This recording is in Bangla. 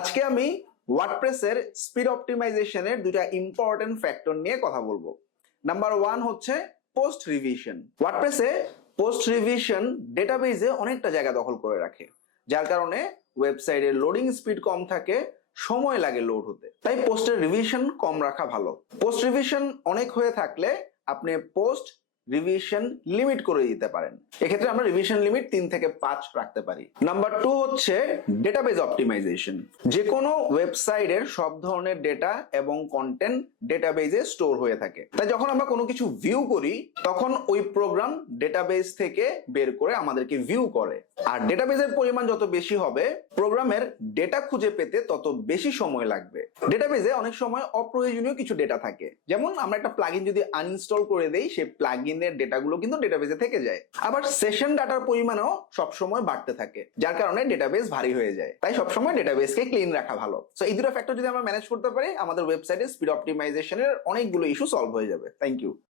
আজকে আমি ওয়ার্ডপ্রেসের স্পিড অপটিমাইজেশনের দুইটা ইম্পর্টেন্ট ফ্যাক্টর নিয়ে কথা বলবো। নাম্বার 1 হচ্ছে পোস্ট রিভিশন। ওয়ার্ডপ্রেসে পোস্ট রিভিশন ডেটাবেজে অনেকটা জায়গা দখল করে রাখে, যার কারণে ওয়েবসাইটের লোডিং স্পিড কম থাকে, সময় লাগে লোড হতে। তাই পোস্টের রিভিশন কম রাখা ভালো। পোস্ট রিভিশন অনেক হয়ে থাকলে আপনি পোস্ট রিভিশন লিমিট করে দিতে পারেন। এক্ষেত্রে আমরা রিভিশন লিমিট 3 থেকে 5 রাখতে পারি। নাম্বার 2 হচ্ছে ডেটাবেজ অপটিমাইজেশন। যে কোনো ওয়েবসাইটের সব ধরনের ডেটা এবং কন্টেন্ট ডেটাবেজে স্টোর হয়ে থাকে। তাই যখন আমরা কোনো কিছু ভিউ করি তখন ওই প্রোগ্রাম ডেটাবেজ থেকে বের করে আমাদেরকে ভিউ করে। আর ডেটাবেজের পরিমাণ যত বেশি হবে, প্রোগ্রামের ডেটা খুঁজে পেতে তত বেশি সময় লাগবে। ডেটাবেজে অনেক সময় অপ্রয়োজনীয় কিছু ডেটা থাকে, যেমন আমরা একটা প্লাগইন যদি আনইনস্টল করে দেই, সেই প্লাগইনের ডেটাগুলো কিন্তু ডেটাবেজে থেকে যায়। আবার সেশন ডাটার পরিমাণও সবসময় বাড়তে থাকে, যার কারণে ডেটাবেজ ভারী হয়ে যায়। তাই সবসময় ডেটাবেজকে ক্লিন রাখা ভালো। সো এই দুটো ফ্যাক্টর যদি আমরা ম্যানেজ করতে পারি, আমাদের ওয়েবসাইটে স্পিড অপটিমাইজেশনের অনেকগুলো ইস্যু সলভ হয়ে যাবে। Thank you.